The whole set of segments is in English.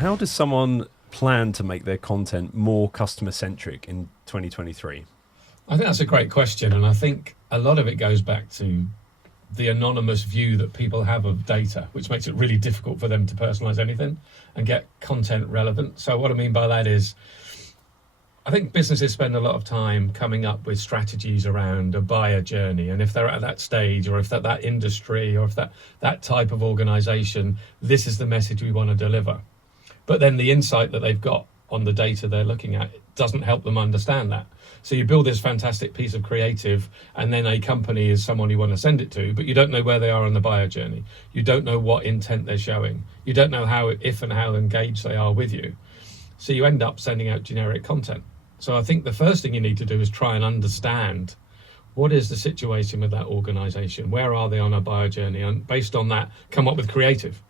How does someone plan to make their content more customer-centric in 2023? I think that's a great question, and I think a lot of it goes back to the anonymous view that people have of data, which makes it really difficult for them to personalize anything and get content relevant. So what I mean by that is, I think businesses spend a lot of time coming up with strategies around a buyer journey. And if they're at that stage, or if they're that industry, or if that type of organization, this is the message we want to deliver. But then the insight that they've got on the data they're looking at doesn't help them understand that. So you build this fantastic piece of creative, and then a company is someone you want to send it to, but you don't know where they are on the buyer journey. You don't know what intent they're showing. You don't know how engaged they are with you. So you end up sending out generic content. So I think the first thing you need to do is try and understand what is the situation with that organization? Where are they on a buyer journey? And based on that, come up with creative.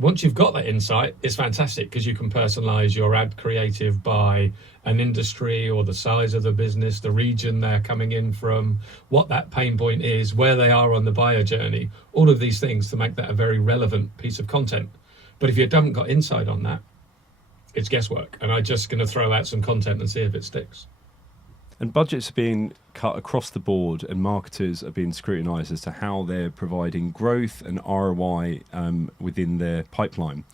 Once you've got that insight, it's fantastic because you can personalize your ad creative by an industry or the size of the business, the region they're coming in from, what that pain point is, where they are on the buyer journey, all of these things to make that a very relevant piece of content. But if you haven't got insight on that, it's guesswork. And I'm just going to throw out some content and see if it sticks. And budgets are being cut across the board, and marketers are being scrutinised as to how they're providing growth and ROI within their pipeline.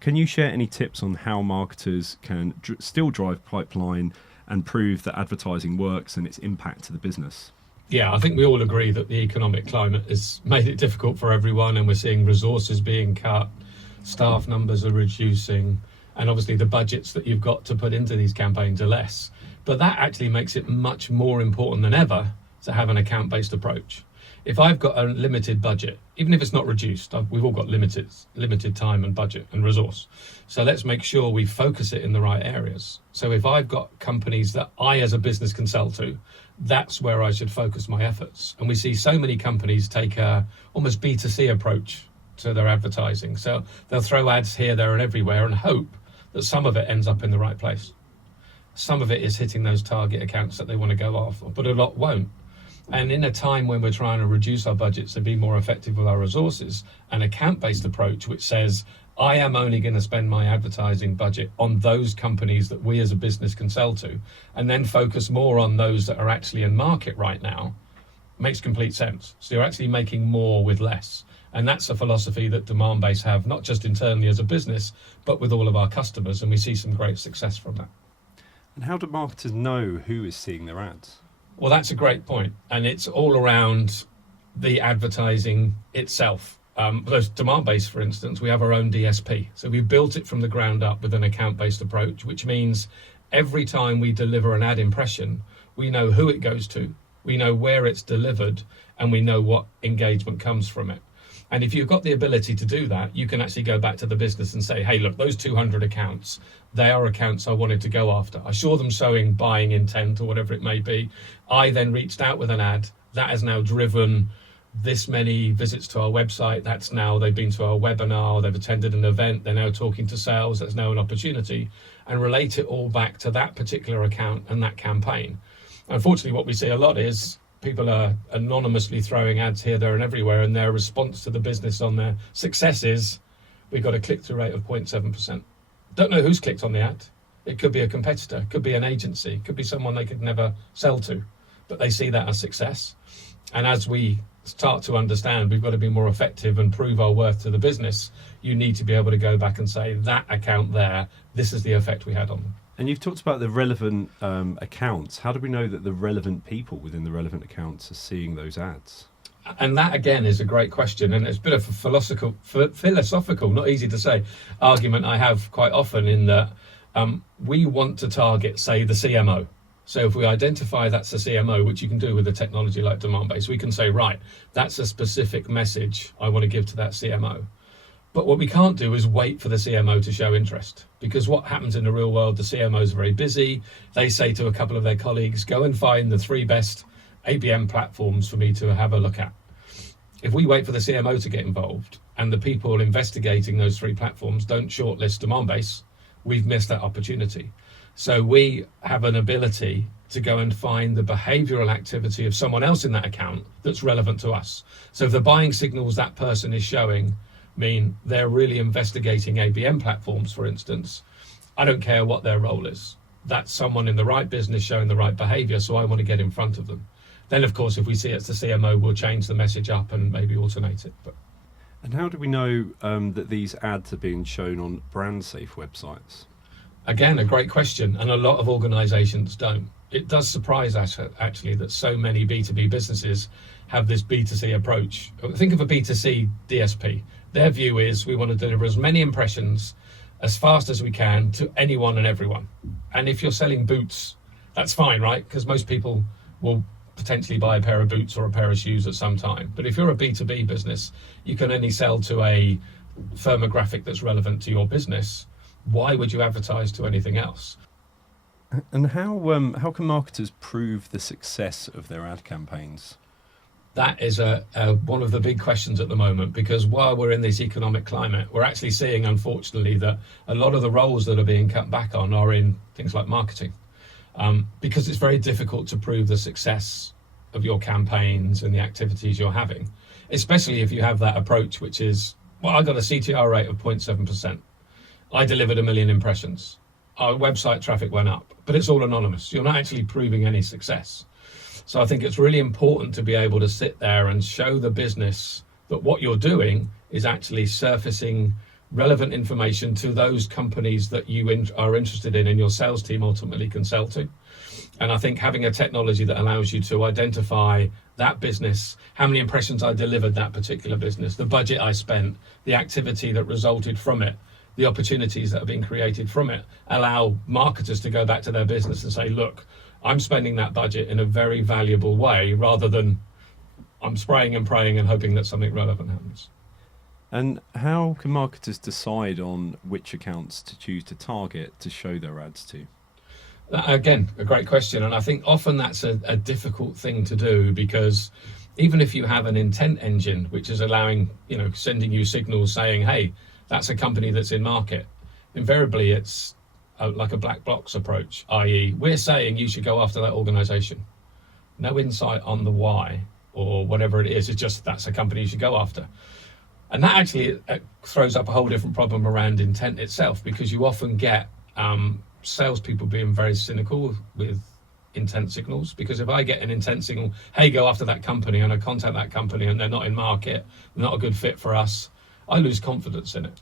Can you share any tips on how marketers can still drive pipeline and prove that advertising works and its impact to the business? Yeah, I think we all agree that the economic climate has made it difficult for everyone, and we're seeing resources being cut, staff numbers are reducing, and obviously the budgets that you've got to put into these campaigns are less. But that actually makes it much more important than ever to have an account-based approach. If I've got a limited budget, even if it's not reduced, we've all got limited time and budget and resource. So let's make sure we focus it in the right areas. So if I've got companies that I as a business can sell to, that's where I should focus my efforts. And we see so many companies take a almost B2C approach to their advertising. So they'll throw ads here, there, and everywhere and hope that some of it ends up in the right place. Some of it is hitting those target accounts that they want to go after, but a lot won't. And in a time when we're trying to reduce our budgets and be more effective with our resources, an account-based approach which says, I am only going to spend my advertising budget on those companies that we as a business can sell to, and then focus more on those that are actually in market right now, makes complete sense. So you're actually making more with less. And that's a philosophy that Demandbase have, not just internally as a business, but with all of our customers. And we see some great success from that. And how do marketers know who is seeing their ads? Well, that's a great point. And it's all around the advertising itself. Demandbase, for instance, we have our own DSP. So we built it from the ground up with an account-based approach, which means every time we deliver an ad impression, we know who it goes to, we know where it's delivered, and we know what engagement comes from it. And if you've got the ability to do that, you can actually go back to the business and say, hey, look, those 200 accounts, they are accounts I wanted to go after. I saw them showing buying intent or whatever it may be. I then reached out with an ad that has now driven this many visits to our website. That's now, they've been to our webinar, they've attended an event, they're now talking to sales. That's now an opportunity, and relate it all back to that particular account and that campaign. Unfortunately, what we see a lot is people are anonymously throwing ads here, there, and everywhere, and their response to the business on their success is, we've got a click-through rate of 0.7%. Don't know who's clicked on the ad. It could be a competitor, it could be an agency, it could be someone they could never sell to, but they see that as success. And as we start to understand we've got to be more effective and prove our worth to the business, you need to be able to go back and say, that account there, this is the effect we had on them. And you've talked about the relevant accounts. How do we know that the relevant people within the relevant accounts are seeing those ads? And that, again, is a great question. And it's a bit of a philosophical, not easy to say, argument I have quite often in that we want to target, say, the CMO. So if we identify that's the CMO, which you can do with a technology like Demandbase, we can say, right, that's a specific message I want to give to that CMO. But what we can't do is wait for the CMO to show interest, because what happens in the real world, the CMOs are very busy. They say to a couple of their colleagues, go and find the 3 best ABM platforms for me to have a look at. If we wait for the CMO to get involved and the people investigating those 3 platforms don't shortlist Demandbase, we've missed that opportunity. So we have an ability to go and find the behavioral activity of someone else in that account that's relevant to us. So if the buying signals that person is showing mean they're really investigating ABM platforms, for instance. I don't care what their role is. That's someone in the right business showing the right behavior, so I want to get in front of them. Then, of course, if we see it's the CMO, we'll change the message up and maybe alternate it. And how do we know that these ads are being shown on brand safe websites? Again, a great question, and a lot of organisations don't. It does surprise us, actually, that so many B2B businesses have this B2C approach. Think of a B2C DSP. Their view is we want to deliver as many impressions as fast as we can to anyone and everyone. And if you're selling boots, that's fine, right? Because most people will potentially buy a pair of boots or a pair of shoes at some time. But if you're a B2B business, you can only sell to a firmographic that's relevant to your business. Why would you advertise to anything else? And how can marketers prove the success of their ad campaigns? That is one of the big questions at the moment, because while we're in this economic climate, we're actually seeing, unfortunately, that a lot of the roles that are being cut back on are in things like marketing, because it's very difficult to prove the success of your campaigns and the activities you're having, especially if you have that approach, which is, well, I got a CTR rate of 0.7%. I delivered 1 million impressions. Our website traffic went up, but it's all anonymous. You're not actually proving any success. So I think it's really important to be able to sit there and show the business that what you're doing is actually surfacing relevant information to those companies that you are interested in and your sales team ultimately can sell to. And I think having a technology that allows you to identify that business, how many impressions I delivered that particular business, the budget I spent, the activity that resulted from it, the opportunities that have been created from it, allow marketers to go back to their business and say, look, I'm spending that budget in a very valuable way, rather than I'm spraying and praying and hoping that something relevant happens. And how can marketers decide on which accounts to choose to target to show their ads to? Again, a great question. And I think often that's a difficult thing to do, because even if you have an intent engine, which is allowing, sending you signals saying, hey, that's a company that's in market, invariably it's like a black box approach, i.e. we're saying you should go after that organization. No insight on the why or whatever it is. It's just that's a company you should go after. And that actually throws up a whole different problem around intent itself, because you often get salespeople being very cynical with intent signals. Because if I get an intent signal, hey, go after that company, and I contact that company and they're not in market, they're not a good fit for us, I lose confidence in it.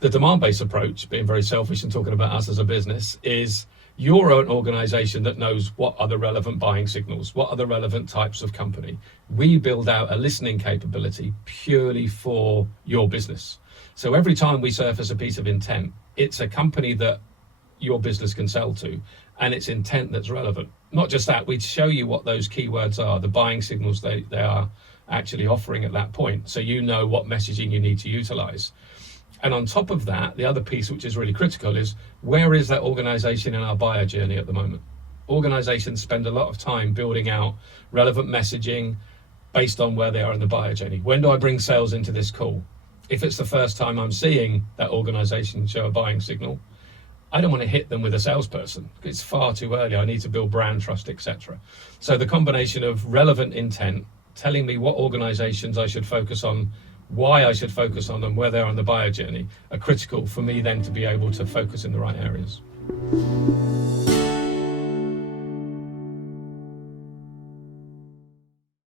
The demand-based approach, being very selfish and talking about us as a business, is you're an organization that knows what are the relevant buying signals, what are the relevant types of company. We build out a listening capability purely for your business. So every time we surface a piece of intent, it's a company that your business can sell to, and it's intent that's relevant. Not just that, we show you what those keywords are, the buying signals they are actually offering at that point, so you know what messaging you need to utilize. And on top of that, the other piece which is really critical is, where is that organization in our buyer journey at the moment? Organizations spend a lot of time building out relevant messaging based on where they are in the buyer journey. When do I bring sales into this call? If it's the first time I'm seeing that organization show a buying signal, I don't want to hit them with a salesperson. It's far too early. I need to build brand trust, etc. So the combination of relevant intent, telling me what organizations I should focus on, why I should focus on them, where they're on the buyer journey, are critical for me then to be able to focus in the right areas.